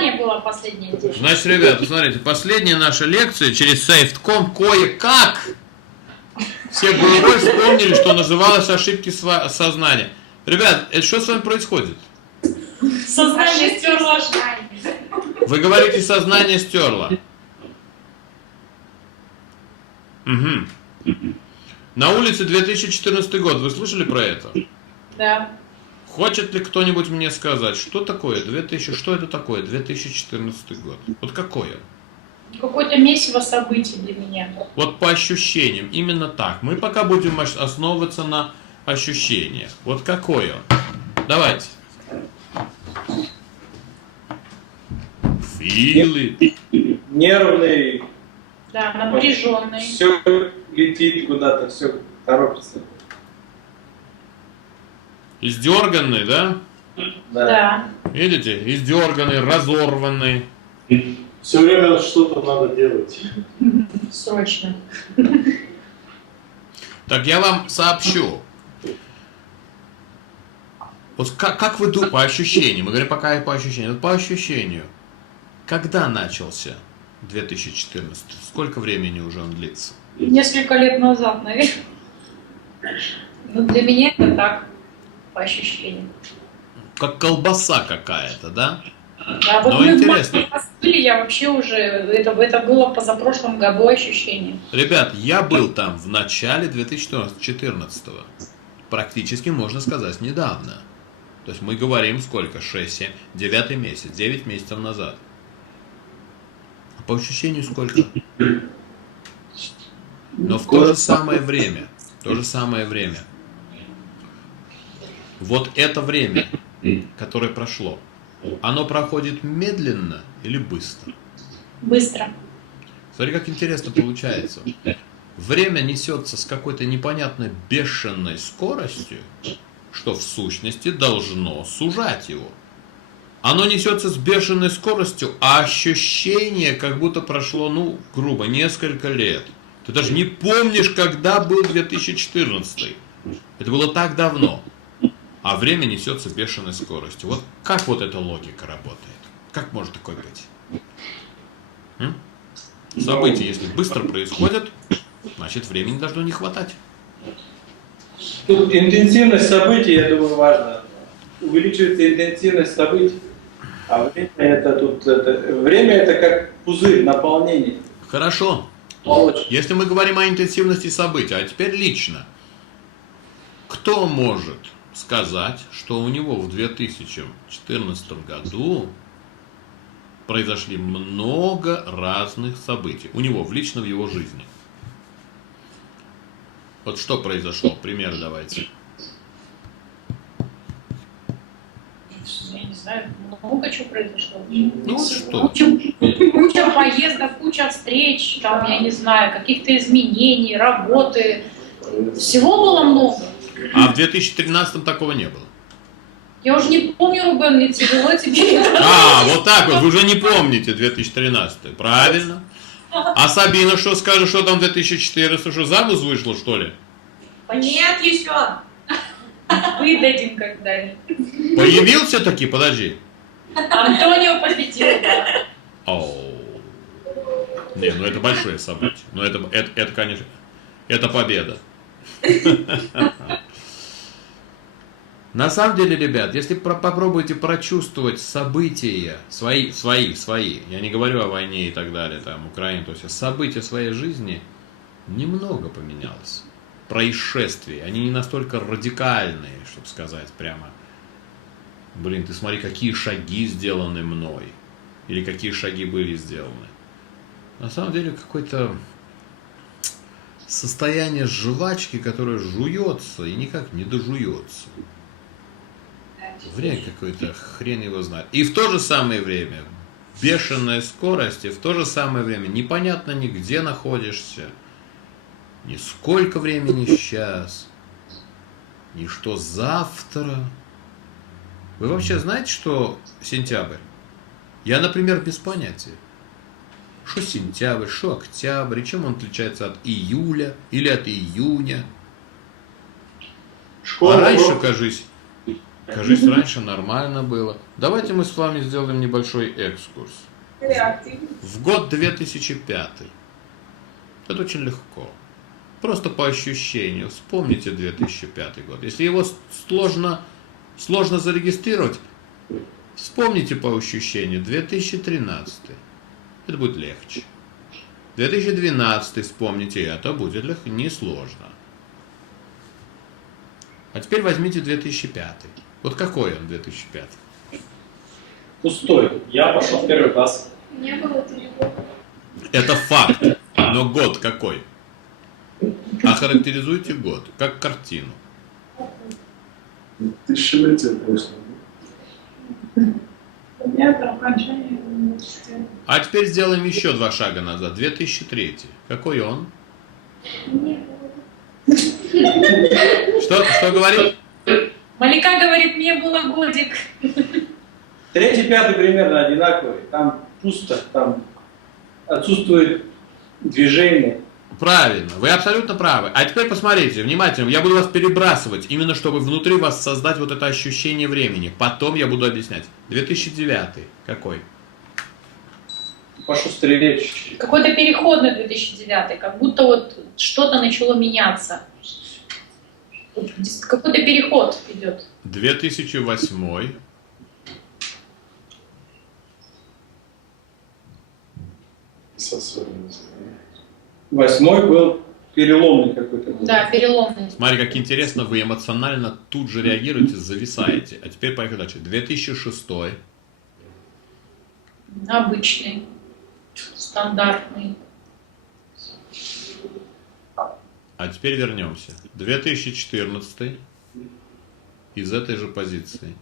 сознание было последнее. Значит, ребята, смотрите, последняя наша лекция через Safety.com кое-как все головой вспомнили, что называлось ошибки сознания. Ребят, это что с вами происходит? Сознание стерло. Вы говорите, сознание стерло. Угу. На улице 2014 год. Вы слышали про это? Да. Хочет ли кто-нибудь мне сказать, что такое 2000, что это такое 2014 год? Вот какое? Какое-то месиво событий для меня. Вот по ощущениям, именно так. Мы пока будем основываться на ощущениях. Вот какое? Давайте. Филы. Нервный. Да, напряженный. Все летит куда-то, все торопится. Издерганный, да? Да. Видите? Издерганный, разорванный. Все время что-то надо делать. Срочно. Так я вам сообщу. Вот как вы думаете, по ощущениям, мы говорим пока и по ощущениям, вот по ощущению, когда начался 2014? Сколько времени уже он длится? Несколько лет назад, наверное. Но для меня это так, по ощущениям. Как колбаса какая-то, да? Да, вот Но мы интересно. были, я вообще уже, это было позапрошлом году ощущение. Ребят, я был там в начале 2014. Практически, можно сказать, недавно. То есть мы говорим сколько? 6, 7, 9 месяц, 9 месяцев назад. А по ощущению сколько? Но в то же самое время, вот это время, которое прошло, оно проходит медленно или быстро? Быстро. Смотри, как интересно получается. Время несется с какой-то непонятной бешеной скоростью, что в сущности должно сужать его. Оно несется с бешеной скоростью, а ощущение, как будто прошло, ну, грубо, несколько лет. Ты даже не помнишь, когда был 2014. Это было так давно. А время несется с бешеной скоростью. Вот как вот эта логика работает? Как может такое быть? События, если быстро происходят, значит времени должно не хватать. Тут интенсивность событий, я думаю, важно. Увеличивается интенсивность событий, а время это как пузырь наполнения. Хорошо. Если мы говорим о интенсивности событий, а теперь лично, кто может сказать, что у него в 2014 году произошли много разных событий? У него, лично в его жизни. Вот что произошло? Примеры давайте. Я не знаю, много чего произошло. Ну что? Куча поездок, куча встреч, там, я не знаю, каких-то изменений, работы. Всего было много. А в 2013 такого не было? Я уже не помню, Рубен, мне тяжело теперь. А, вот так вот, вы уже не помните 2013. Правильно. А Сабина что скажет, что там 2014? Что, замуж вышла, что ли? Нет еще. Выдадим когда-нибудь. Появился таки? Подожди. Антонио победил, да. Оу. Не, ну это большое событие. Ну это конечно, это победа. На самом деле, ребят, если попробуйте прочувствовать события свои, я не говорю о войне и так далее, там, Украине, то есть события своей жизни, немного поменялось. Происшествия, они не настолько радикальные, чтобы сказать прямо, блин, ты смотри, какие шаги сделаны мной, или какие шаги были сделаны. На самом деле, какое-то состояние жвачки, которое жуется и никак не дожуется. Время какое-то, хрен его знает. И в то же самое время бешеная скорость, и в то же самое время непонятно ни где находишься, ни сколько времени сейчас, ни что завтра. Вы вообще знаете, что сентябрь? Я, например, без понятия. Что сентябрь, что октябрь, и чем он отличается от июля или от июня. А раньше, кажись, Кажись, раньше нормально было. Давайте мы с вами сделаем небольшой экскурс. В год 2005. Это очень легко. Просто по ощущению. Вспомните 2005 год. Если его сложно зарегистрировать, вспомните по ощущению 2013. Это будет легче. 2012 вспомните, это будет несложно. А теперь возьмите 2005. Вот какой он 2005? Пустой. Я пошел в первый класс. Мне было 3 года. Это факт. Но год какой? Охарактеризуйте год, как картину. Тысячелетие прошло. У меня это окончание университета. А теперь сделаем еще 2 шага назад. 2003. Какой он? Мне было. Что говорит? Малика говорит, мне было годик. 3-й, 5-й примерно одинаковые. Там пусто, там отсутствует движение. Правильно, вы абсолютно правы. А теперь посмотрите, внимательно, я буду вас перебрасывать, именно чтобы внутри вас создать вот это ощущение времени. Потом я буду объяснять. 2009. Какой? Пошустрее. Какой-то переход на 2009, как будто вот что-то начало меняться. Вот какой-то переход идет. 2008. Сосудимость. 8-й был переломный какой-то. Да, переломный. Смотри, как интересно, вы эмоционально тут же реагируете, зависаете. А теперь поехали дальше. 2006. Обычный, стандартный. А теперь вернемся. 2014. Из этой же позиции.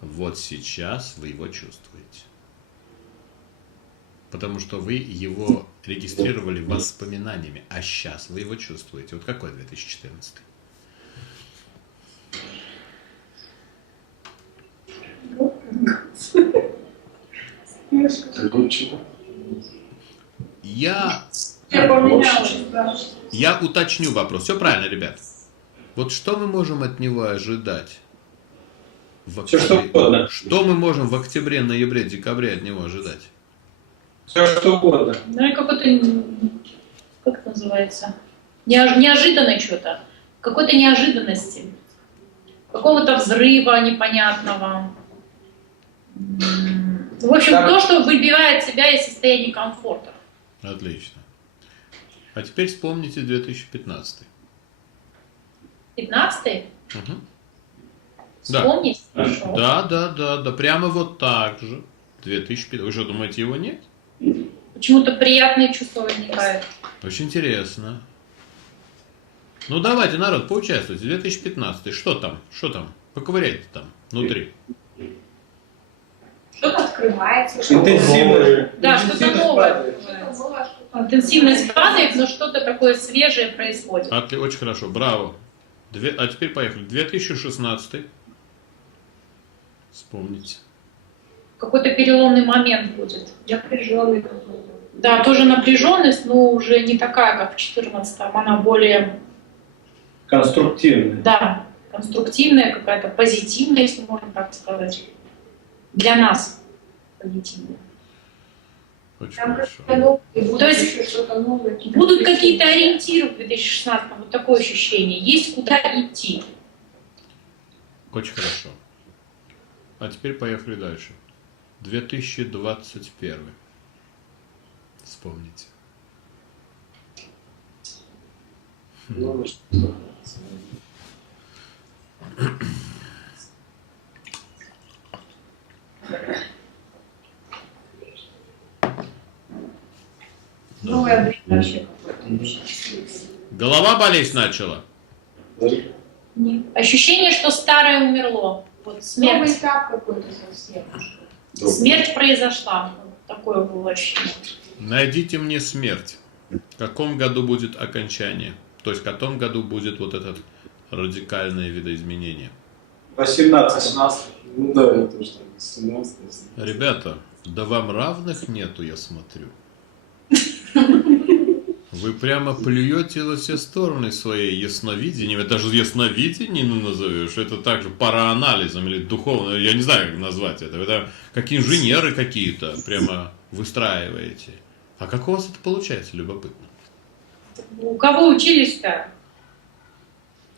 Вот сейчас вы его чувствуете. Потому что вы его регистрировали воспоминаниями, а сейчас вы его чувствуете. Вот какой 2014? Год чего? Я поменялась, да. Я уточню вопрос. Все правильно, ребят. Вот что мы можем от него ожидать? В Все что угодно. Что мы можем в октябре, ноябре, декабре от него ожидать? Все что угодно. Ну и какой-то, как это называется, неожиданное что-то, какой-то неожиданности, какого-то взрыва непонятного. В общем, Так. то, что выбивает себя из состояния комфорта. Отлично. А теперь вспомните 2015. 15-й? Угу. Да. Вспомнить? Хорошо. Да. Прямо вот так же. 2005. Вы что, думаете, его нет? Почему-то приятные чувства возникают. Очень интересно. Ну давайте, народ, поучаствуйте. 2015. Что там? Поковыряйте там, внутри. Что-то открывается, что-то Интенсивно. Да, что-то новое. новое, что-то. Интенсивность падает, но что-то такое свежее происходит. Очень хорошо, браво. А теперь поехали. 2016. Вспомните. Какой-то переломный момент будет. Напряженный какой-то. Да, тоже напряженность, но уже не такая, как в 14-м. Она более, Конструктивно. да, конструктивная, какая-то позитивная, если можно так сказать. Для нас позитивная. Очень Там хорошо. какие-то новые, будут То есть еще что-то новое. Будут какие-то ориентиры в 2016-м, вот такое ощущение. Есть куда идти. Очень хорошо. А теперь поехали дальше. 2021. Вспомните. Ну, что? Новое время вообще какое-то. Голова болеть начала? Нет. Ощущение, что старое умерло. Вот Новый смерть. этап какой-то совсем. Смерть произошла. Вот такое было ощущение. Найдите мне смерть. В каком году будет окончание? То есть в каком году будет вот это радикальное видоизменение? 18. Ну да, я тоже так. 17. Ребята, да вам равных нету, я смотрю. Вы прямо плюете во все стороны своей ясновидением. Это даже ясновидением назовешь. Это также параанализом или духовно. Я не знаю, как назвать это. Это как инженеры какие-то прямо выстраиваете. А как у вас это получается, любопытно? У кого учились-то?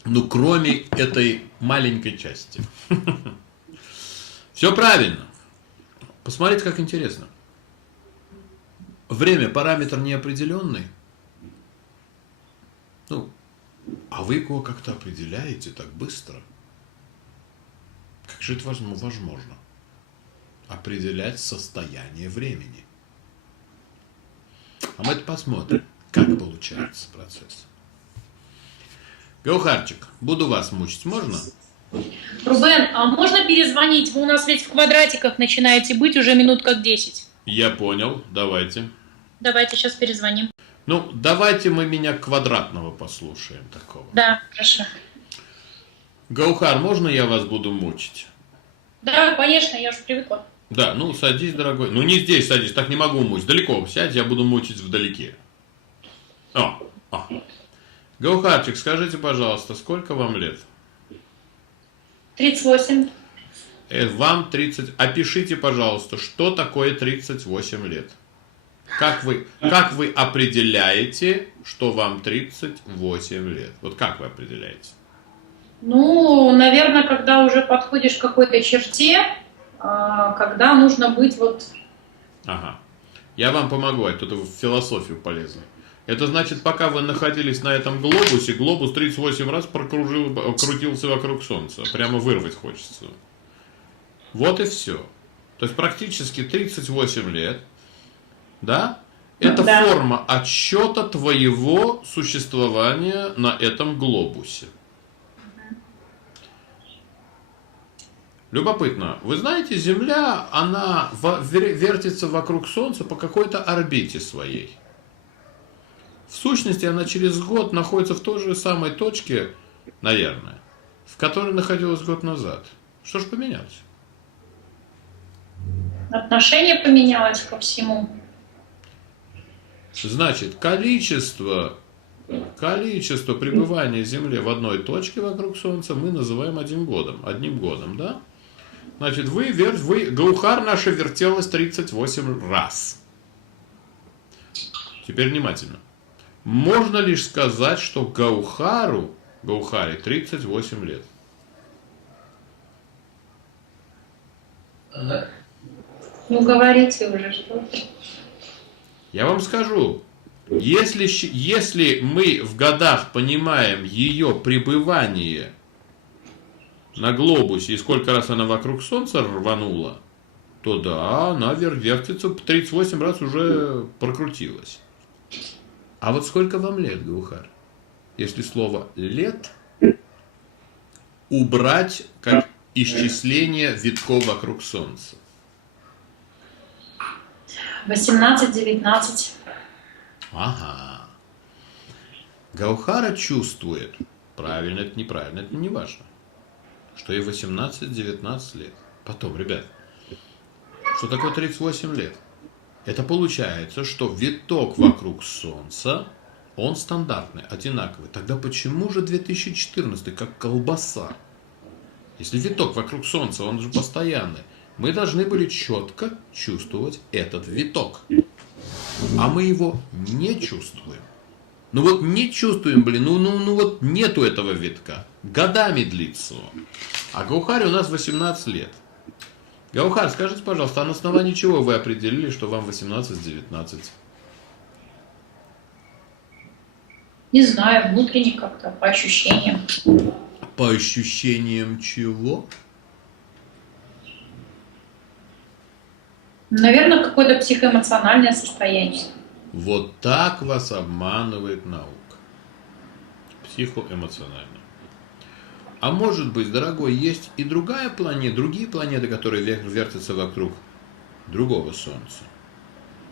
Ну, кроме этой маленькой части. Все правильно. Посмотрите, как интересно. Время параметр неопределенный. Ну, а вы его как-то определяете так быстро. Как же это возможно? Определять состояние времени. А мы это посмотрим, как получается процесс. Гаухарчик, буду вас мучить, можно? Рубен, а можно перезвонить? Вы у нас ведь в квадратиках начинаете быть уже минут как 10. Я понял, давайте. Давайте сейчас перезвоним. Ну, давайте мы меня квадратного послушаем такого. Да, хорошо. Гаухар, можно я вас буду мучить? Да, конечно, я уже привыкла. Да, ну садись, дорогой. Ну не здесь садись, так не могу мучить. Далеко сядь, я буду мучить вдалеке. О. Гаухарчик, скажите, пожалуйста, сколько вам лет? 38. Вам 30. Опишите, пожалуйста, что такое 38 лет. Как вы определяете, что вам 38 лет? Вот как вы определяете? Ну, наверное, когда уже подходишь к какой-то черте, когда нужно быть вот... Ага. Я вам помогу, это в философию полезно. Это значит, пока вы находились на этом глобусе, глобус 38 раз крутился вокруг Солнца. Прямо вырвать хочется. Вот и все. То есть практически 38 лет, да? Это Да. форма отсчета твоего существования на этом глобусе. Любопытно. Вы знаете, Земля, она вертится вокруг Солнца по какой-то орбите своей. В сущности, она через год находится в той же самой точке, наверное, в которой находилась год назад. Что же поменялось? Отношение поменялось ко всему. Значит, количество пребывания Земли в одной точке вокруг Солнца мы называем одним годом, да? Значит, Гаухар наша вертелась 38 раз. Теперь внимательно. Можно лишь сказать, что Гаухаре 38 лет. Ну, говорите уже что-то. Я вам скажу, если мы в годах понимаем ее пребывание на глобусе и сколько раз она вокруг Солнца рванула, то да, она вертится 38 раз уже прокрутилась. А вот сколько вам лет, Гаухар? Если слово «лет» убрать как исчисление витков вокруг Солнца. 18-19. Ага. Гаухара чувствует, правильно это неправильно, это не важно, что ей 18-19 лет. Потом, ребят, что такое 38 лет? Это получается, что виток вокруг Солнца, он стандартный, одинаковый. Тогда почему же 2014 как колбаса? Если виток вокруг Солнца, он же постоянный, мы должны были четко чувствовать этот виток. А мы его не чувствуем. Ну вот не чувствуем, ну вот нету этого витка. Годами длится он. А Гаухаре у нас 18 лет. Гаухар, скажите, пожалуйста, а на основании чего вы определили, что вам 18-19? Не знаю, внутренне как-то, по ощущениям. По ощущениям чего? Наверное, какое-то психоэмоциональное состояние. Вот так вас обманывает наука. Психоэмоционально. А может быть, дорогой, есть и другие планеты, которые вертятся вокруг другого Солнца.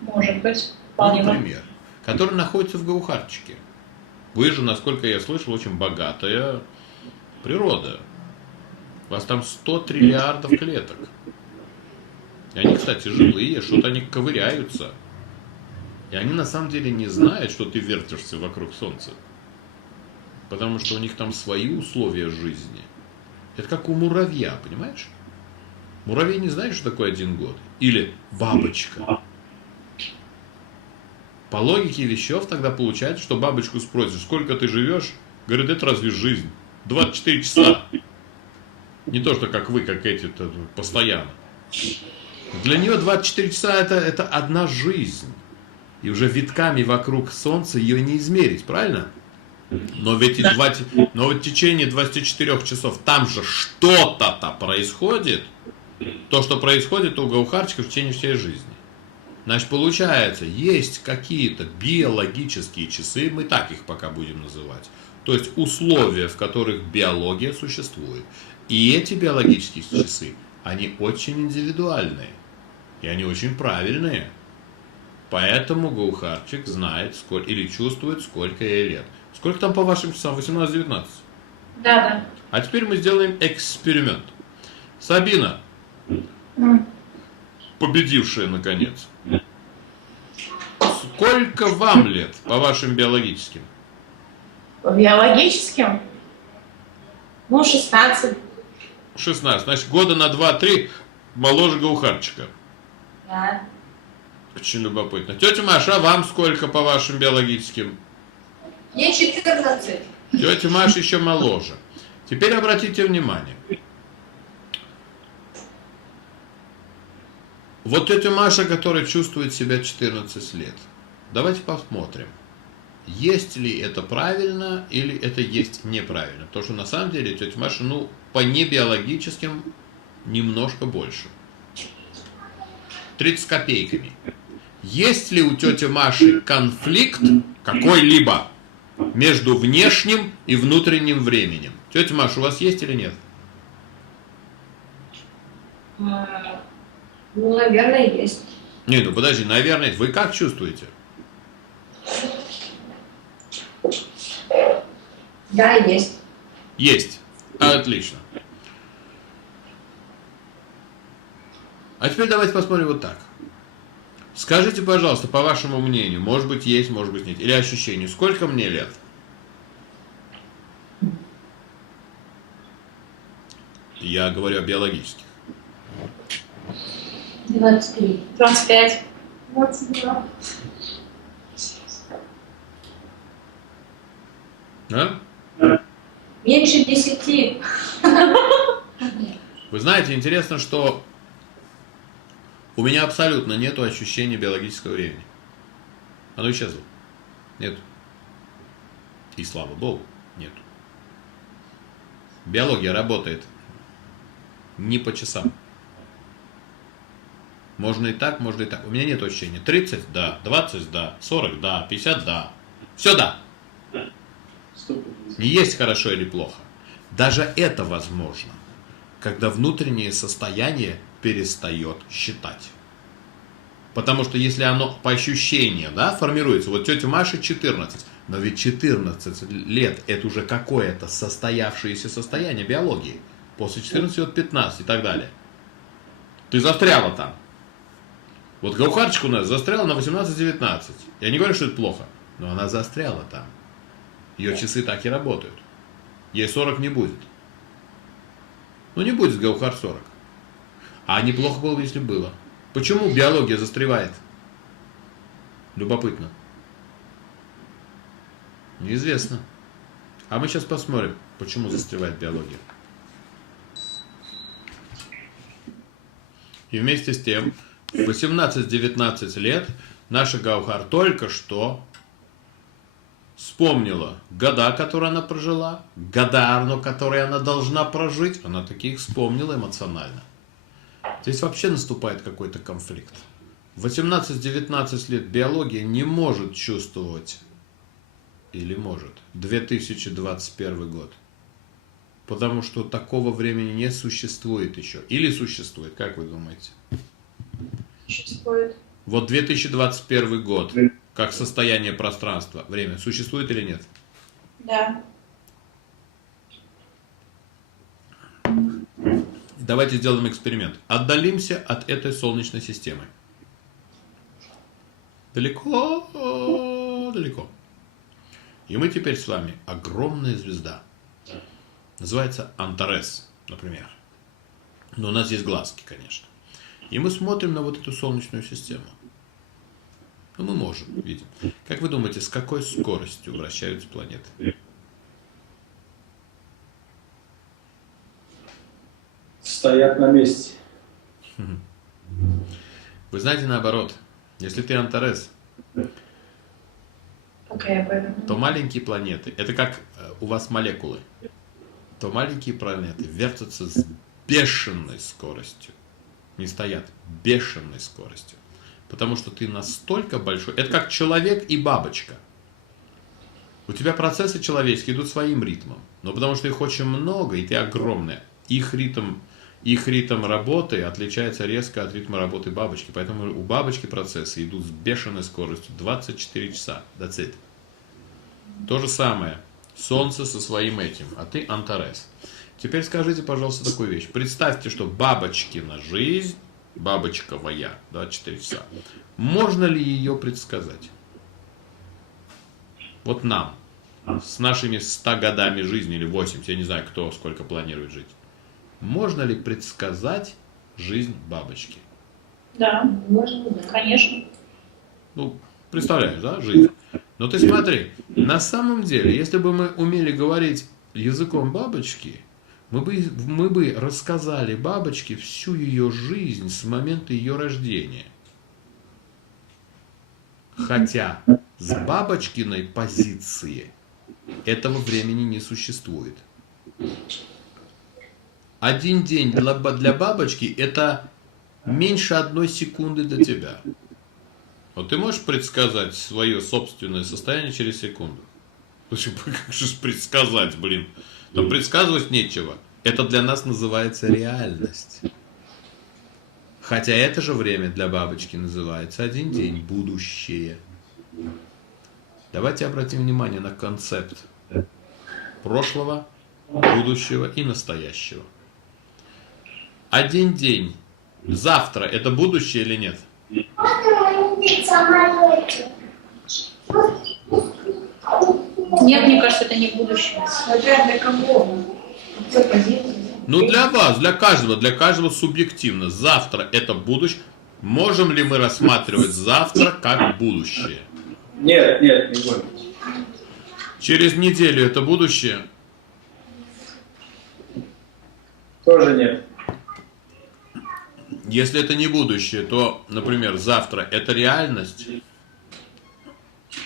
Может быть, Ну, вполне. например, которые находятся в Гаухарчике. Вы же, насколько я слышал, очень богатая природа. У вас там 100 триллиардов клеток. И они, кстати, живые, что-то они ковыряются. И они на самом деле не знают, что ты вертишься вокруг Солнца. Потому что у них там свои условия жизни. Это как у муравья, понимаешь? Муравей не знает, что такое 1 год. Или бабочка. По логике вещев тогда получается, что бабочку спросишь, сколько ты живешь? Говорит, это разве жизнь? 24 часа. Не то, что как вы, как эти постоянно. Для нее 24 часа это одна жизнь. И уже витками вокруг Солнца ее не измерить, правильно? Но ведь в течение 24 часов там же что-то происходит. То, что происходит у гаухарчиков в течение всей жизни. Значит, получается, есть какие-то биологические часы, мы так их пока будем называть. То есть условия, в которых биология существует. И эти биологические часы, они очень индивидуальные. И они очень правильные. Поэтому гаухарчик знает или чувствует, сколько ей лет. Сколько там по вашим часам? 18-19? Да. А теперь мы сделаем эксперимент. Сабина, победившая наконец. Сколько вам лет по вашим биологическим? По биологическим? 16. 16. Значит, года на 2-3 моложе гаухарчика. Да. Очень любопытно. Тетя Маша, а вам сколько по вашим биологическим? Мне 14. Тетя Маша еще моложе. Теперь обратите внимание. Вот тетя Маша, которая чувствует себя 14 лет. Давайте посмотрим, есть ли это правильно или это есть неправильно. Потому что на самом деле тетя Маша, по небиологическим немножко больше. 30 копейками. Есть ли у тети Маши конфликт какой-либо между внешним и внутренним временем? Тетя Маша, у вас есть или нет? Наверное, есть. Не, подожди, наверное, вы как чувствуете? Да, есть. Есть. Отлично. А теперь давайте посмотрим вот так. Скажите, пожалуйста, по вашему мнению, может быть есть, может быть нет, или ощущению, сколько мне лет? Я говорю о биологических. 23. 25. 22. А? Меньше 10. Вы знаете, интересно, что у меня абсолютно нету ощущения биологического времени. Оно исчезло. Нет. И слава Богу, нет. Биология работает не по часам. Можно и так, можно и так. У меня нет ощущения. 30 – да, 20 – да, 40 – да, 50 – да. Все да. Не есть хорошо или плохо. Даже это возможно, когда внутреннее состояние перестает считать. Потому что если оно по ощущениям, формируется, вот тетя Маша 14, но ведь 14 лет это уже какое-то состоявшееся состояние биологии. После 14 вот 15 и так далее. Ты застряла там. Вот гаухарчик у нас застряла на 18-19. Я не говорю, что это плохо, но она застряла там. Ее часы так и работают. Ей 40 не будет. Не будет гаухар 40. А неплохо было бы, если было. Почему биология застревает? Любопытно. Неизвестно. А мы сейчас посмотрим, почему застревает биология. И вместе с тем, в 18-19 лет наша гаухар только что вспомнила года, которые она прожила, года, которые она должна прожить. Она таких вспомнила эмоционально. Здесь вообще наступает какой-то конфликт. В 18-19 лет биология не может чувствовать, или может, 2021 год. Потому что такого времени не существует еще. Или существует, как вы думаете? Существует. Вот 2021 год, как состояние пространства, время, существует или нет? Да. Давайте сделаем эксперимент. Отдалимся от этой Солнечной системы. Далеко, далеко. И мы теперь с вами огромная звезда. Называется Антарес, например. Но у нас есть глазки, конечно. И мы смотрим на вот эту Солнечную систему. Ну, мы можем, видим. Как вы думаете, с какой скоростью вращаются планеты? Стоят на месте. Вы знаете, наоборот, если ты Антарес, Пока я поверну. то маленькие планеты, это как у вас молекулы, то маленькие планеты вертятся с бешеной скоростью. Не стоят, бешеной скоростью. Потому что ты настолько большой. Это как человек и бабочка. У тебя процессы человеческие идут своим ритмом. Но потому что их очень много, и ты огромная. Их ритм работы отличается резко от ритма работы бабочки. Поэтому у бабочки процессы идут с бешеной скоростью. 24 часа. That's it. То же самое. Солнце со своим этим. А ты Антарес. Теперь скажите, пожалуйста, такую вещь. Представьте, что бабочкина жизнь, бабочковая, 24 часа, можно ли ее предсказать? Вот нам, с нашими 100 годами жизни, или 80, я не знаю, кто сколько планирует жить. Можно ли предсказать жизнь бабочки? Да, Можно, да. конечно. Ну, представляешь, да, жизнь? Но ты смотри, на самом деле, если бы мы умели говорить языком бабочки, мы бы рассказали бабочке всю ее жизнь с момента ее рождения. Хотя с бабочкиной позиции этого времени не существует. Один день для бабочки это меньше 1 секунды для тебя. Вот ты можешь предсказать свое собственное состояние через секунду? Как же предсказать, блин? Там предсказывать нечего. Это для нас называется реальность. Хотя это же время для бабочки называется один день, будущее. Давайте обратим внимание на концепт прошлого, будущего и настоящего. Один день. Завтра это будущее или нет? Нет, мне кажется, это не будущее. Опять для кого? Какой позиции? Ну для вас, для каждого субъективно. Завтра это будущее. Можем ли мы рассматривать завтра как будущее? Нет, нет, не будем. Через неделю это будущее? Тоже нет. Если это не будущее, то, например, завтра это реальность.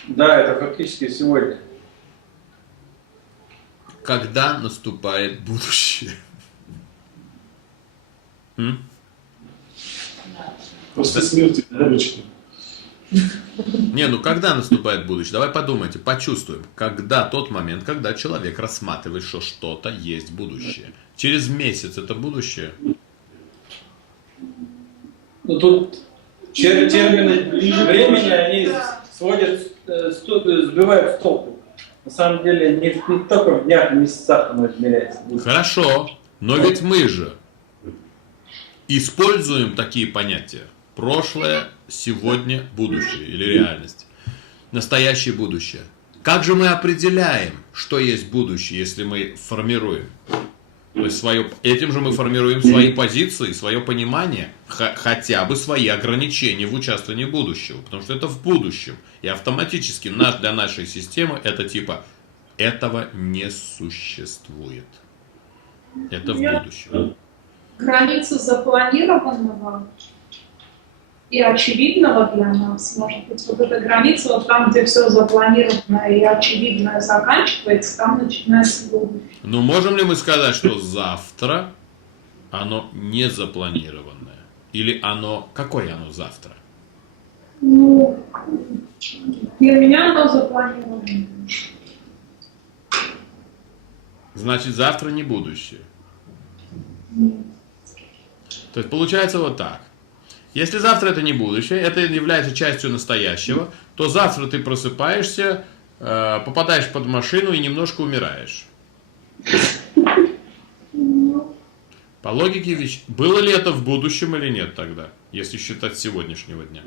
Да, это фактически сегодня. Когда наступает будущее? После смерти бабочки. Не, ну когда наступает будущее? Давай подумайте, почувствуем. Когда тот момент, когда человек рассматривает, что что-то есть будущее. Через месяц это будущее? Ну тут термины времени, они сводят, сбивают с толку. На самом деле не только в днях и месяцах оно измеряется. Хорошо, но ведь мы же используем такие понятия. Прошлое, сегодня, будущее или реальность. Настоящее будущее. Как же мы определяем, что есть будущее, если мы формируем? То есть этим же мы формируем свои позиции, свое понимание, хотя бы свои ограничения в участвовании будущего. Потому что это в будущем. И автоматически для нашей системы это типа этого не существует. Это в будущем. Граница запланированного и очевидного для нас. Может быть, вот эта граница, вот там, где все запланированное и очевидное заканчивается, там начинается будущее. Ну, можем ли мы сказать, что завтра оно не запланированное? Или оно... Какое оно завтра? Ну, для меня оно запланировано. Значит, завтра не будущее. То есть получается вот так. Если завтра это не будущее, это является частью настоящего, то завтра ты просыпаешься, попадаешь под машину и немножко умираешь. По логике вещей. Было ли это в будущем или нет тогда, если считать с сегодняшнего дня?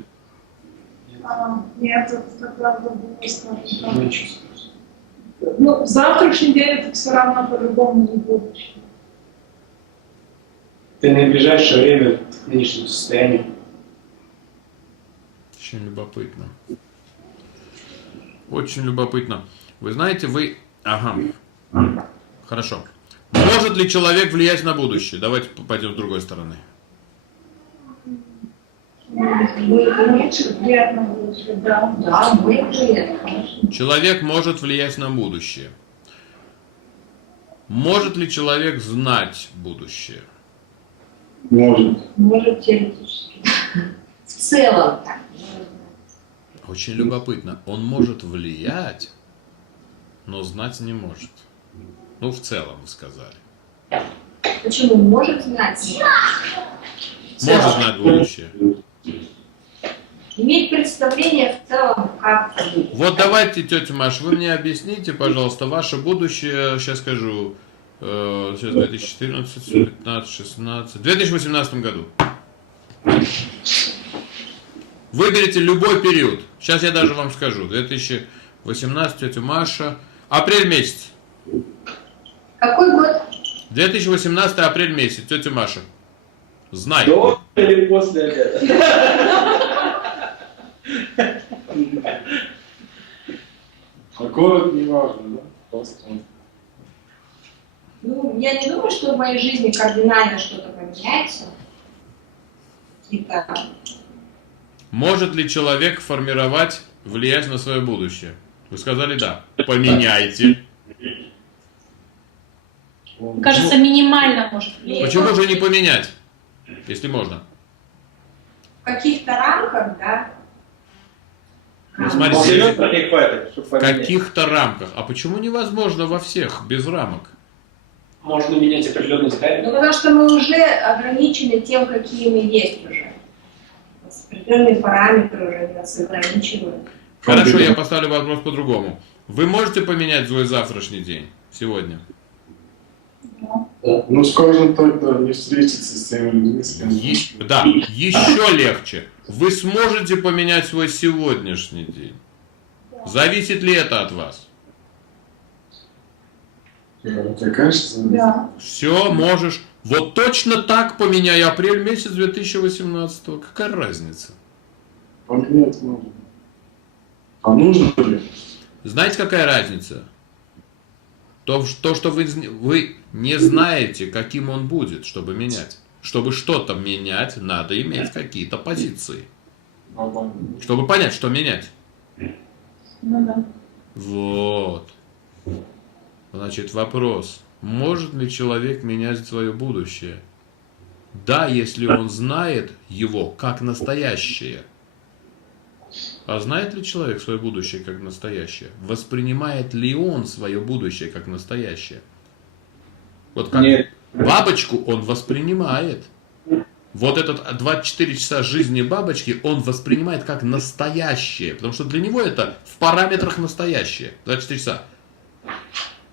Нет, это правда было, скажем так. Ничего. Ну, завтрашний день это все равно по-любому не будущее. Ты на ближайшее время в нынешнем состоянии. Очень любопытно. Очень любопытно. Вы знаете, вы... Ага. Хорошо. Может ли человек влиять на будущее? Давайте пойдем с другой стороны. Лучше приятно будущее, да. Да, мы же это, конечно. Человек может влиять на будущее. Может ли человек знать будущее? Может. Может, теоретически. В целом так. Очень любопытно. Он может влиять, но знать не может. Ну, в целом, вы сказали. Почему? Может знать. Может знать будущее. Иметь представление в целом, как будет. Вот давайте, тетя Маша, вы мне объясните, пожалуйста, ваше будущее, сейчас скажу, сейчас 2014, 2015, 16, в 2018 году. Выберите любой период. Сейчас я даже вам скажу. 2018, тетя Маша. Апрель месяц. Какой год? 2018 апрель месяц, тетя Маша. Знай. До или после обеда? А город не важно, да? Просто. Ну, я не думаю, что в моей жизни кардинально что-то поменяется. Какие-то... Может ли человек формировать, влиять на свое будущее? Вы сказали да. Поменяйте. Кажется, минимально может влиять. Почему же не поменять, если можно? В каких-то рамках, да. Ну, смотрите, Серьезно не хватит, чтобы в поменять. каких-то рамках. А почему невозможно во всех, без рамок? Можно менять определенные детали. Ну, потому что мы уже ограничены тем, какие мы есть уже. Определенные параметры уже нас ограничивают. Хорошо, я поставлю вопрос по-другому. Вы можете поменять свой завтрашний день сегодня? Ну, скажем так, да, не встретиться с теми людьми, с кем... Да, еще легче. Вы сможете поменять свой сегодняшний день? Зависит ли это от вас? Да, конечно, Да. Все, можешь. Вот точно так поменяй апрель месяц 2018. Какая разница? поменять можно. А нужно ли? Знаете, какая разница? То, что вы не знаете, каким он будет, чтобы менять. Чтобы что-то менять, надо иметь какие-то позиции. Нормально. Чтобы понять, что менять. Ну да. Вот. Значит, вопрос. Может ли человек менять свое будущее? Да, если он знает его как настоящее. А знает ли человек свое будущее как настоящее? Воспринимает ли он свое будущее как настоящее? Вот как Нет. бабочку он воспринимает. Вот этот 24 часа жизни бабочки он воспринимает как настоящее. Потому что для него это в параметрах настоящее. 24 часа.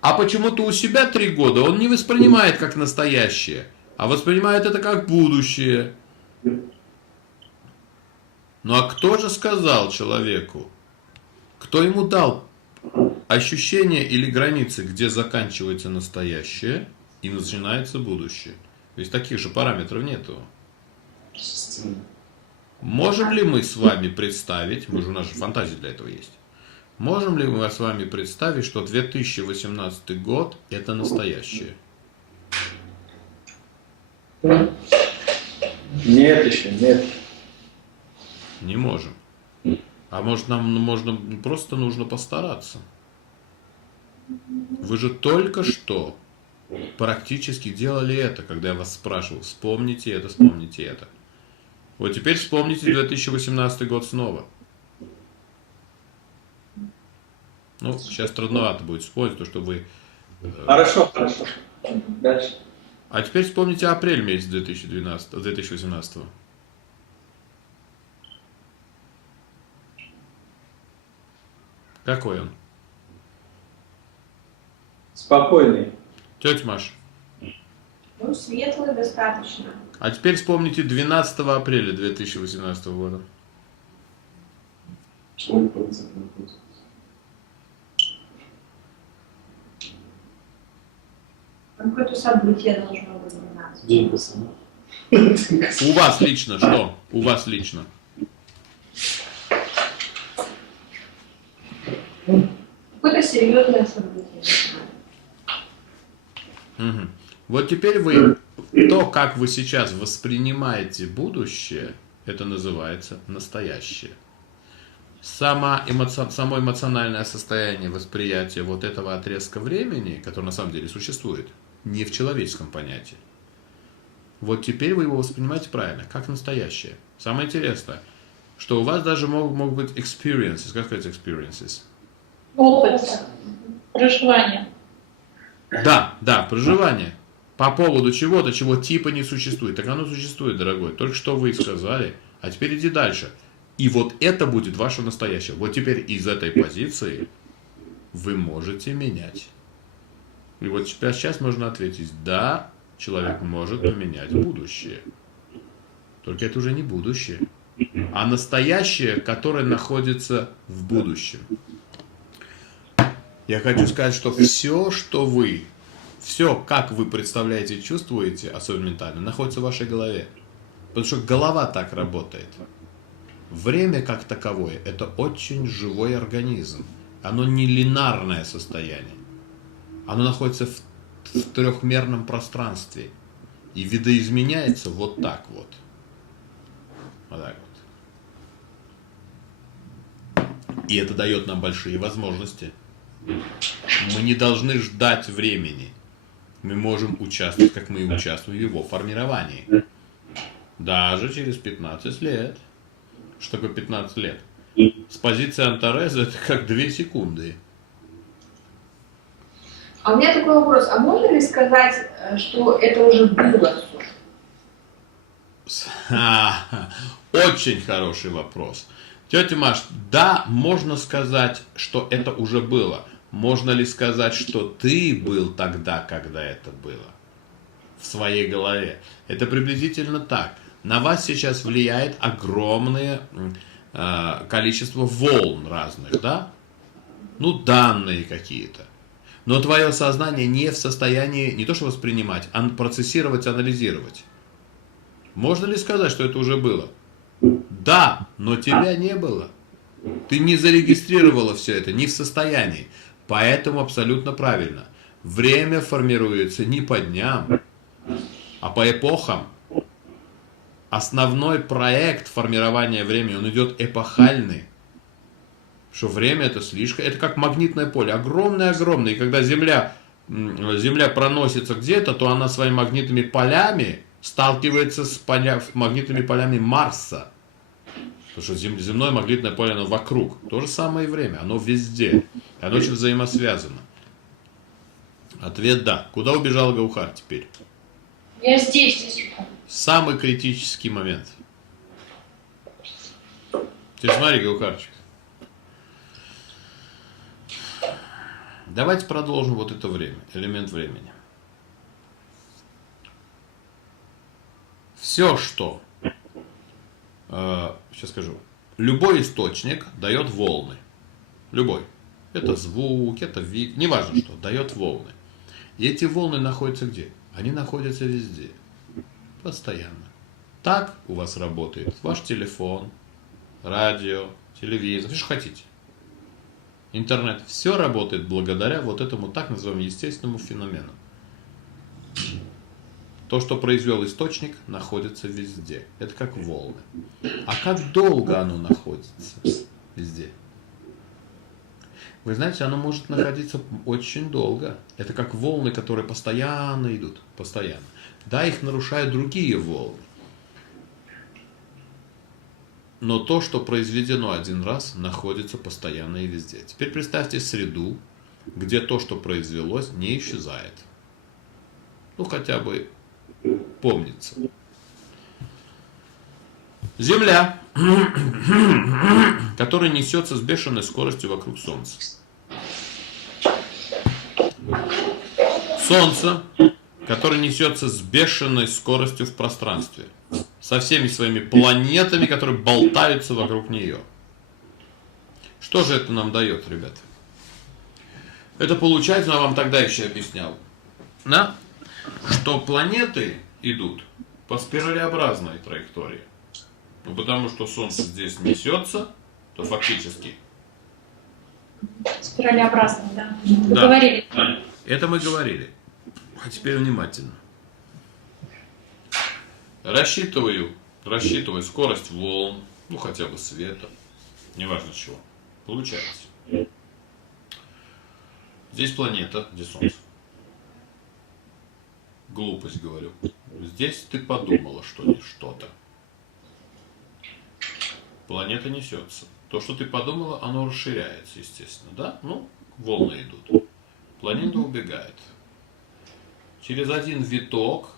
А почему-то у себя 3 года он не воспринимает как настоящее, а воспринимает это как будущее. Ну а кто же сказал человеку? Кто ему дал ощущение или границы, где заканчивается настоящее и начинается будущее? Ведь таких же параметров нету. Система. Можем ли мы с вами представить, у нас же фантазия для этого есть, можем ли мы с вами представить, что 2018 год это настоящее? Нет еще, нет. Не можем. А может нам просто нужно постараться? Вы же только что практически делали это, когда я вас спрашивал, вспомните это, вспомните это. Вот теперь вспомните 2018 год снова. Ну, сейчас трудновато будет вспомнить, то что вы... Хорошо, хорошо. Дальше. А теперь вспомните апрель месяц 2018. Какой он? Спокойный. Тетя Маша. Ну, светлый достаточно. А теперь вспомните 12 апреля 2018 года. Человек полностью находится. Какое-то событие должно быть у нас. День пацана. У вас лично что? У вас лично. Какое-то серьезное событие. Мгм. Вот теперь вы, то, как вы сейчас воспринимаете будущее, это называется настоящее. Само эмоциональное состояние восприятия вот этого отрезка времени, который на самом деле существует, не в человеческом понятии. Вот теперь вы его воспринимаете правильно, как настоящее. Самое интересное, что у вас даже могут быть experiences. Как сказать experiences? Опыт, проживание. Да, проживание. По поводу чего-то, чего типа не существует. Так оно существует, дорогой. Только что вы сказали, а теперь иди дальше. И вот это будет ваше настоящее. Вот теперь из этой позиции вы можете менять. И вот сейчас можно ответить, да, человек может поменять будущее. Только это уже не будущее, а настоящее, которое находится в будущем. Я хочу сказать, что все, что вы, все, как вы представляете и чувствуете, особенно ментально, находится в вашей голове. Потому что голова так работает. Время как таковое – это очень живой организм. Оно не линарное состояние. Оно находится в трехмерном пространстве. И видоизменяется вот так вот. Вот так вот. И это дает нам большие возможности. Мы не должны ждать времени. Мы можем участвовать, как мы и участвуем в его формировании. Даже через 15 лет. Что такое 15 лет? С позиции Антареза это как 2 секунды. А у меня такой вопрос. А можно ли сказать, что это уже было все? Очень хороший вопрос. Тетя Маш, да, можно сказать, что это уже было. Можно ли сказать, что ты был тогда, когда это было? В своей голове. Это приблизительно так. На вас сейчас влияет огромное количество волн разных, да? Ну, данные какие-то. Но твое сознание не в состоянии не то что воспринимать, а процессировать, анализировать. Можно ли сказать, что это уже было? Да, но тебя не было. Ты не зарегистрировала все это, не в состоянии. Поэтому абсолютно правильно. Время формируется не по дням, а по эпохам. Основной проект формирования времени, он идет эпохальный. Что время это слишком, это как магнитное поле, огромное-огромное. И когда Земля проносится где-то, то она своими магнитными полями сталкивается с магнитными полями Марса. Потому что земное магнитное поле, оно вокруг. То же самое и время, оно везде. Оно очень взаимосвязано. Ответ да. Куда убежал Гаухар теперь? Я здесь. Самый критический момент. Ты смотри, Гаухарчик. Давайте продолжим вот это время, элемент времени. Все, что, сейчас скажу, любой источник дает волны. Любой. Это звук, это вид, неважно что, дает волны. И эти волны находятся где? Они находятся везде. Постоянно. Так у вас работает ваш телефон, радио, телевизор, все, что хотите. Интернет. Все работает благодаря вот этому так называемому естественному феномену. То, что произвел источник, находится везде. Это как волны. А как долго оно находится везде? Вы знаете, оно может находиться очень долго. Это как волны, которые постоянно идут. Постоянно. Да, их нарушают другие волны. Но то, что произведено один раз, находится постоянно и везде. Теперь представьте среду, где то, что произвелось, не исчезает. Ну, хотя бы помнится. Земля, которая несется с бешеной скоростью вокруг Солнца. Солнце, которое несется с бешеной скоростью в пространстве. Со всеми своими планетами, которые болтаются вокруг нее. Что же это нам дает, ребята? Это получается, я вам тогда еще объяснял, да? Что планеты идут по спиралеобразной траектории. Ну, потому что Солнце здесь несется, то фактически. Спиралеобразно, да. Вы Да. говорили. Это мы говорили. А теперь внимательно. Рассчитываю скорость волн, ну хотя бы света, неважно чего. Получается. Здесь планета, где Солнце. Глупость говорю. Здесь ты подумала, что не что-то. Планета несется. То, что ты подумала, оно расширяется, естественно, да? Ну, волны идут. Планета убегает. Через один виток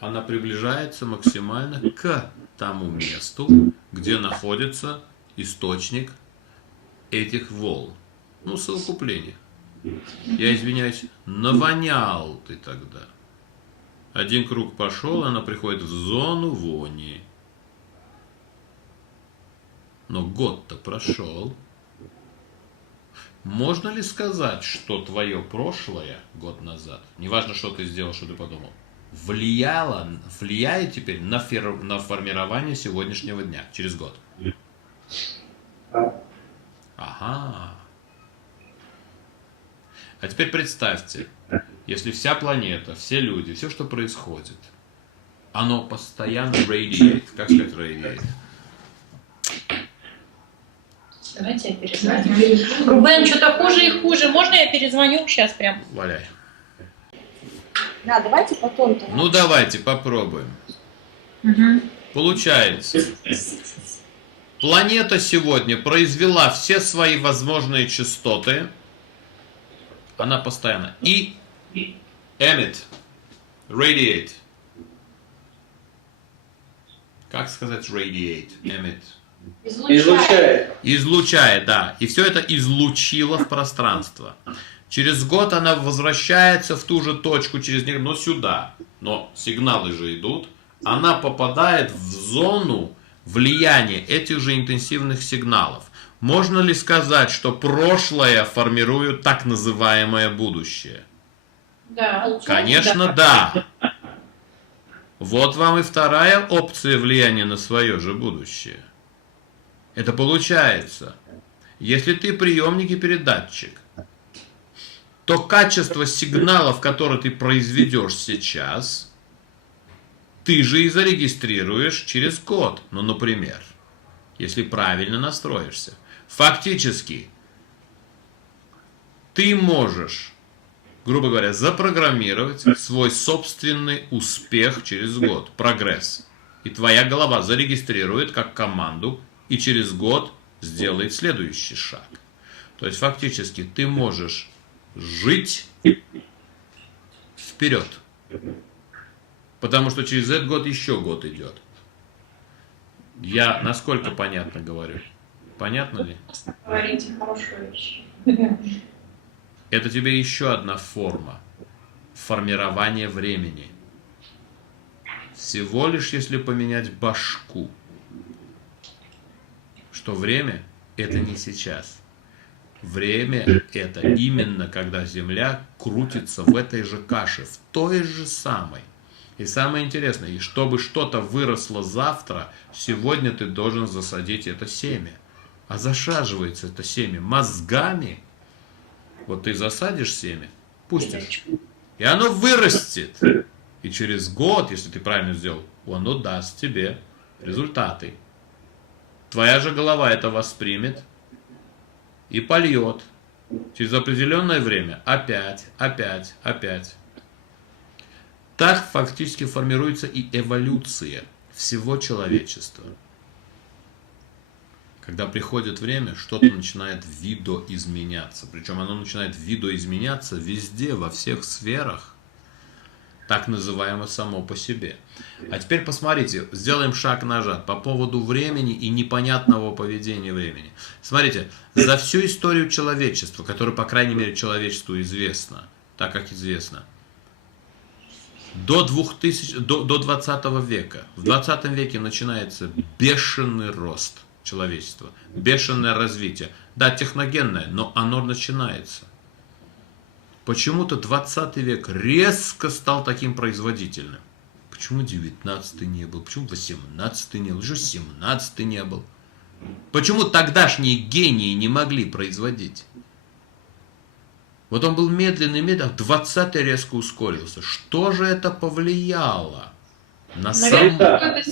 она приближается максимально к тому месту, где находится источник этих волн. Ну, совокупление. Я извиняюсь, навонял ты тогда. Один круг пошел, она приходит в зону вони. Но год-то прошел. Можно ли сказать, что твое прошлое год назад, неважно, что ты сделал, что ты подумал, влияет теперь на формирование сегодняшнего дня, через год? Ага. А теперь представьте, если вся планета, все люди, все, что происходит, оно постоянно radiate. Как сказать radiate? Давайте я перезвоню. Рубен, что-то хуже и хуже. Можно я перезвоню сейчас прям? Валяй. Да, давайте потом. Ну давайте попробуем. Угу. Получается, планета сегодня произвела все свои возможные частоты. Она постоянно. И emit, radiate. Как сказать radiate, emit? Излучает. Излучает, да. И все это излучило в пространство. Через год она возвращается в ту же точку, через них, но сюда. Но сигналы же идут. Она попадает в зону влияния этих же интенсивных сигналов. Можно ли сказать, что прошлое формирует так называемое будущее? Да. Конечно, да. Вот вам и вторая опция влияния на свое же будущее. Это получается, если ты приемник и передатчик, то качество сигналов, которые ты произведешь сейчас, ты же и зарегистрируешь через год. Ну, например, если правильно настроишься. Фактически, ты можешь, грубо говоря, запрограммировать свой собственный успех через год, прогресс. И твоя голова зарегистрирует как команду и через год сделает следующий шаг. То есть фактически ты можешь жить вперед. Потому что через этот год еще год идет. Я насколько понятно говорю? Понятно ли? Говорите хорошую вещь. Это тебе еще одна форма формирования времени. Всего лишь если поменять башку, что время это не сейчас. Время это именно когда Земля крутится в этой же каше, в той же самой. И самое интересное, и чтобы что-то выросло завтра, сегодня ты должен засадить это семя. А засаживается это семя мозгами. Вот ты засадишь семя, пустишь, и оно вырастет. И через год, если ты правильно сделал, оно даст тебе результаты. Твоя же голова это воспримет и польет. Через определенное время опять. Так фактически формируется и эволюция всего человечества. Когда приходит время, что-то начинает видоизменяться. Причем оно начинает видоизменяться везде, во всех сферах. Так называемо само по себе. А теперь посмотрите, сделаем шаг назад по поводу времени и непонятного поведения времени. Смотрите, за всю историю человечества, которая, по крайней мере, человечеству известна, так как известно, до 20 века. В 20 веке начинается бешеный рост человечества. Бешеное развитие. Да, техногенное, но оно начинается. Почему-то 20 век резко стал таким производительным. Почему 19 не был? Почему 18 не был? Почему 17 не был? Почему тогдашние гении не могли производить? Вот он был медленный, медленный, 20-й резко ускорился. Что же это повлияло? На Наверное, саму... какой-то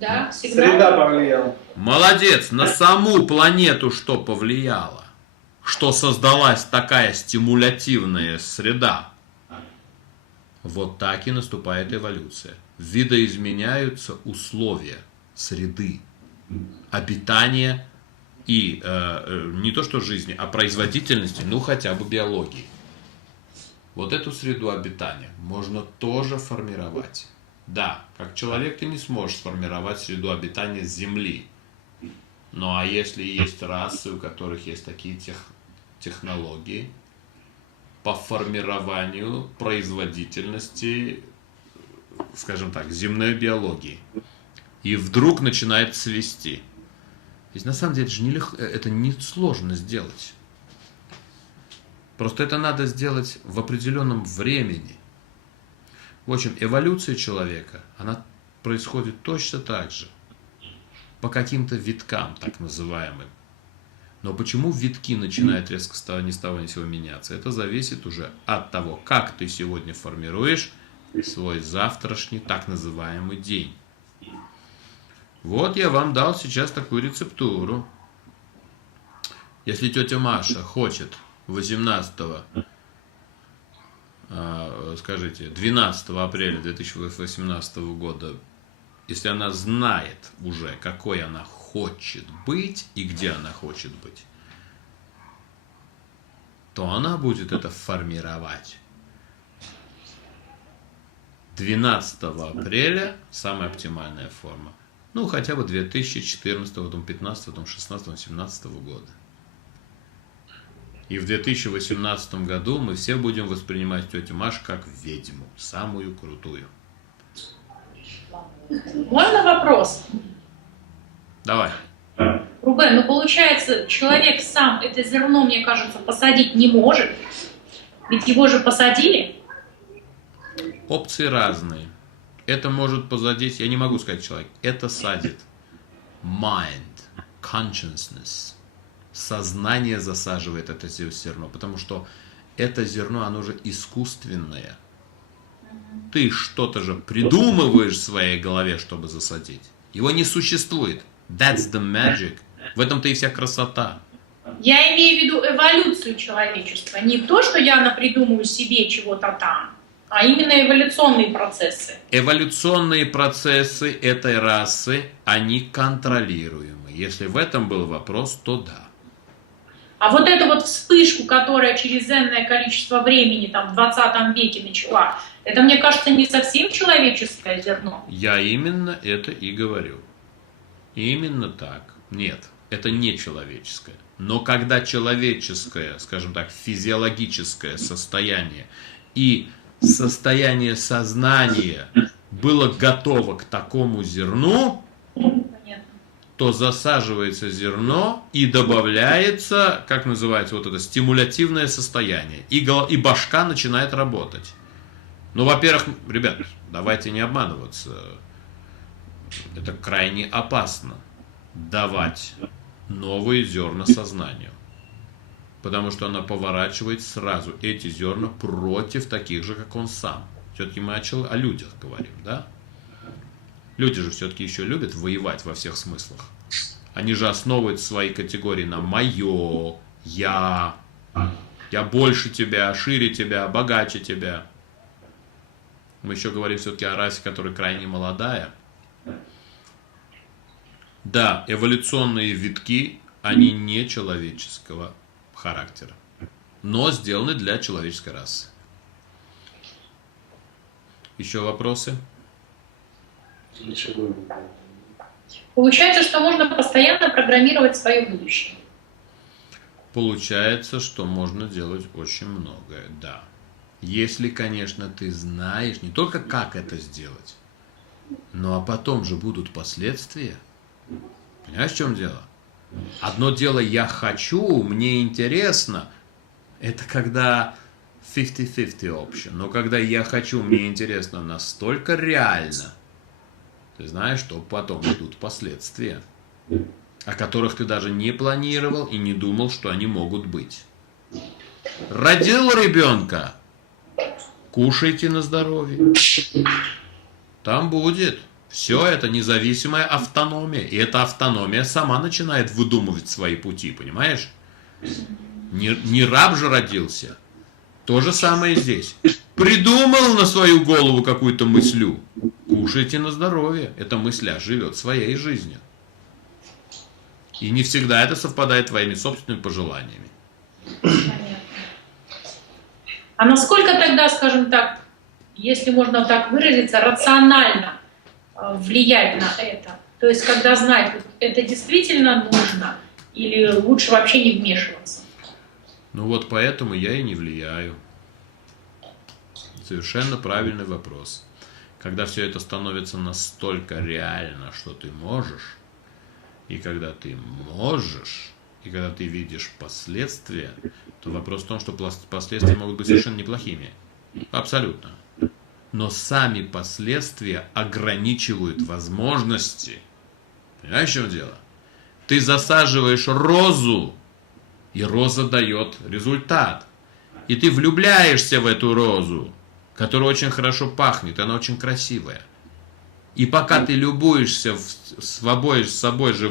да, сигнал. Среда повлияла. Молодец, на саму планету что повлияло? Что создалась такая стимулятивная среда? Вот так и наступает эволюция. Видоизменяются условия среды, обитания и не то что жизни, а производительности, ну хотя бы биологии. Вот эту среду обитания можно тоже формировать. Да, как человек ты не сможешь сформировать среду обитания Земли. Ну а если есть расы, у которых есть такие технологии по формированию производительности, скажем так, земной биологии, и вдруг начинает цвести. Ведь на самом деле это не сложно сделать. Просто это надо сделать в определенном времени. В общем, эволюция человека, она происходит точно так же. По каким-то виткам, так называемым. Но почему витки начинают резко ни с того ни с сего меняться? Это зависит уже от того, как ты сегодня формируешь свой завтрашний так называемый день. Вот я вам дал сейчас такую рецептуру. Если тетя Маша хочет 12 апреля 2018 года, если она знает уже, какой она хочет быть и где она хочет быть, то она будет это формировать. 12 апреля самая оптимальная форма. Ну, хотя бы 2014, потом 15, потом 16, 17 года. И в 2018 году мы все будем воспринимать тетю Машу как ведьму, самую крутую. Можно вопрос? Давай. Рубен, ну получается, человек сам это зерно, мне кажется, посадить не может. Ведь его же посадили. Опции разные. Это может посадить, я не могу сказать человек, это садит. Mind, consciousness. Сознание засаживает это зерно, потому что это зерно, оно же искусственное. Ты что-то же придумываешь в своей голове, чтобы засадить. Его не существует. That's the magic. В этом-то и вся красота. Я имею в виду эволюцию человечества. Не то, что я напридумываю себе чего-то там, а именно эволюционные процессы. Эволюционные процессы этой расы, они контролируемы. Если в этом был вопрос, то да. А вот эту вот вспышку, которая через энное количество времени, там, в 20 веке начала, это, мне кажется, не совсем человеческое зерно. Я именно это и говорю. Именно так. Нет, это не человеческое. Но когда человеческое, скажем так, физиологическое состояние и состояние сознания было готово к такому зерну, Понятно. то засаживается зерно и добавляется, как называется, вот это стимулятивное состояние. И башка начинает работать. Ну, во-первых, ребят, давайте не обманываться. Это крайне опасно давать новые зерна сознанию. Потому что она поворачивает сразу эти зерна против таких же, как он сам. Все-таки мы о людях говорим, да? Люди же все-таки еще любят воевать во всех смыслах. Они же основывают свои категории на «моё», «я», «я больше тебя», «шире тебя», «богаче тебя». Мы еще говорим все-таки о расе, которая крайне молодая. Да, эволюционные витки, они не человеческого характера, но сделаны для человеческой расы. Еще вопросы? Ничего. Получается, что можно постоянно программировать свое будущее. Получается, что можно делать очень многое, да. Если, конечно, ты знаешь не только как это сделать, но а потом же будут последствия. Понимаешь, в чем дело? Одно дело «я хочу», «мне интересно», это когда 50-50 option. Но когда «я хочу», «мне интересно» настолько реально, ты знаешь, что потом идут последствия, о которых ты даже не планировал и не думал, что они могут быть. Родил ребенка, кушайте на здоровье. Там будет. Все это независимая автономия. И эта автономия сама начинает выдумывать свои пути, понимаешь? Не раб же родился. То же самое здесь. Придумал на свою голову какую-то мыслю. Кушайте на здоровье. Эта мысля живет своей жизнью. И не всегда это совпадает с твоими собственными пожеланиями. Понятно. А насколько тогда, скажем так, если можно так выразиться, рационально влиять на это? То есть, когда знать, вот это действительно нужно, или лучше вообще не вмешиваться? Ну вот поэтому я и не влияю. Совершенно правильный вопрос. Когда все это становится настолько реально, что ты можешь, и когда ты можешь, и когда ты видишь последствия, то вопрос в том, что последствия могут быть совершенно неплохими. Абсолютно. Но сами последствия ограничивают возможности. Понимаешь, в чем дело? Ты засаживаешь розу, и роза дает результат. И ты влюбляешься в эту розу, которая очень хорошо пахнет, она очень красивая. И пока ты любуешься с собой же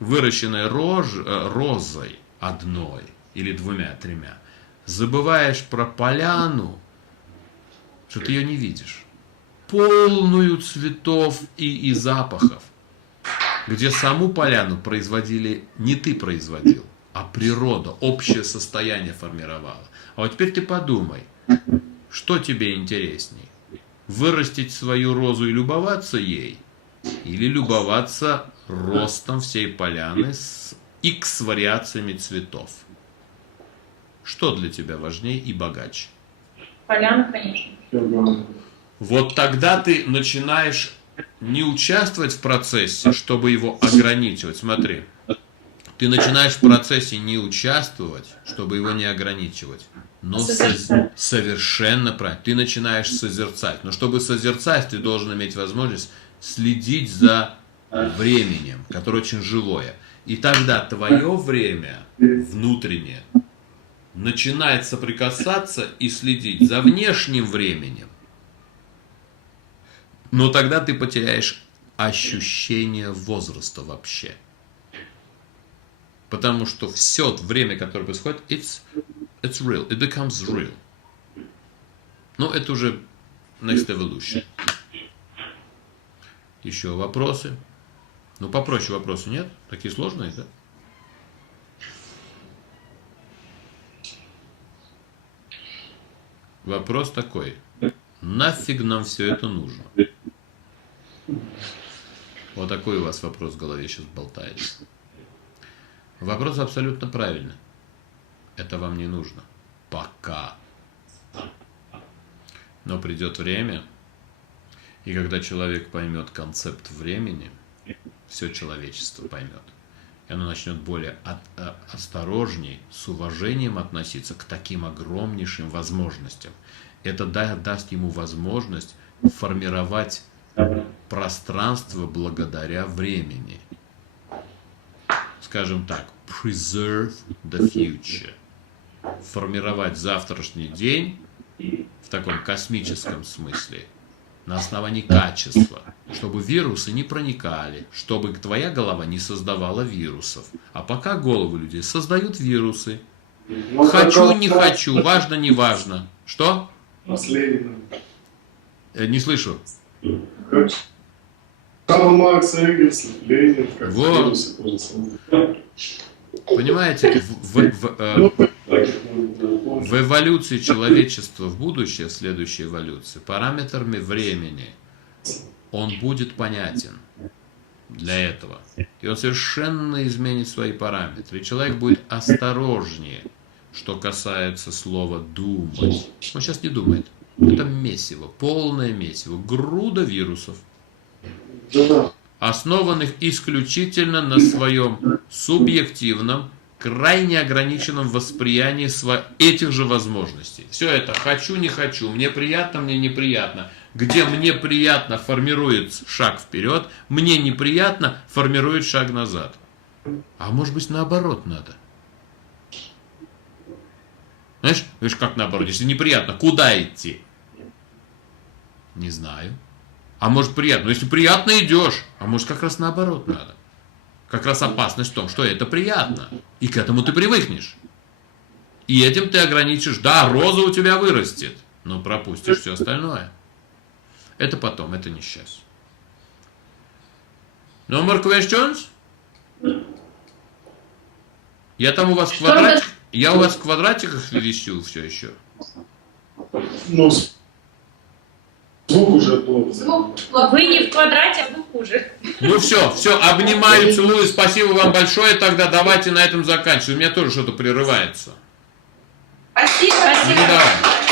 выращенной розой одной или двумя, тремя, забываешь про поляну, что ты ее не видишь, полную цветов и запахов, где саму поляну производили, не ты производил, а природа, общее состояние формировала. А вот теперь ты подумай, что тебе интересней? Вырастить свою розу и любоваться ей? Или любоваться ростом всей поляны с X вариациями цветов? Что для тебя важнее и богаче? Поляна, конечно. Вот тогда ты начинаешь не участвовать в процессе, чтобы его ограничивать. Смотри, ты начинаешь в процессе не участвовать, чтобы его не ограничивать. Но совершенно правильно. Ты начинаешь созерцать. Но чтобы созерцать, ты должен иметь возможность следить за временем, которое очень живое. И тогда твое время внутреннее начинает соприкасаться и следить за внешним временем. Но тогда ты потеряешь ощущение возраста вообще. Потому что все время, которое происходит, it's real, it becomes real. Но это уже next evolution. Еще вопросы? Ну, попроще вопросы нет? Такие сложные, да? Вопрос такой. Нафиг нам все это нужно? Вот такой у вас вопрос в голове сейчас болтается. Вопрос абсолютно правильный. Это вам не нужно. Пока. Но придет время, и когда человек поймет концепт времени, все человечество поймет. И оно начнет более осторожней, с уважением относиться к таким огромнейшим возможностям. Это даст ему возможность формировать пространство благодаря времени. Скажем так, preserve the future. Формировать завтрашний день в таком космическом смысле на основании качества, чтобы вирусы не проникали, чтобы твоя голова не создавала вирусов. А пока головы людей создают вирусы. Хочу, не хочу, важно, не важно. Что? Последний. Не слышу. Карл Маркс, Энгельс, Ленин, как Вот. вирусы тоже самое. Понимаете, в эволюции человечества в будущее, в следующей эволюции, параметрами времени, он будет понятен для этого. И он совершенно изменит свои параметры. И человек будет осторожнее, что касается слова «думать». Он сейчас не думает. Это месиво, полное месиво, груда вирусов. Да. основанных исключительно на своем субъективном, крайне ограниченном восприятии этих же возможностей. Все это хочу, не хочу, мне приятно, мне неприятно. Где мне приятно, формирует шаг вперед, мне неприятно, формирует шаг назад. А может быть, наоборот надо? Знаешь, как наоборот? Если неприятно, куда идти? Не знаю. А может приятно? Но если приятно, идешь. А может как раз наоборот надо? Как раз опасность в том, что это приятно. И к этому ты привыкнешь. И этим ты ограничишь. Да, роза у тебя вырастет, но пропустишь все остальное. Это потом, это не сейчас. No more questions? Я там у вас в квадратиках. Я у вас в квадратиках висю все еще. Ну, звук уже плохо. Звук Вы не в квадрате, а вы хуже. Ну все, обнимаю, целую, спасибо вам большое, тогда давайте на этом заканчивать. У меня тоже что-то прерывается. Спасибо. Спасибо. Ну, давай.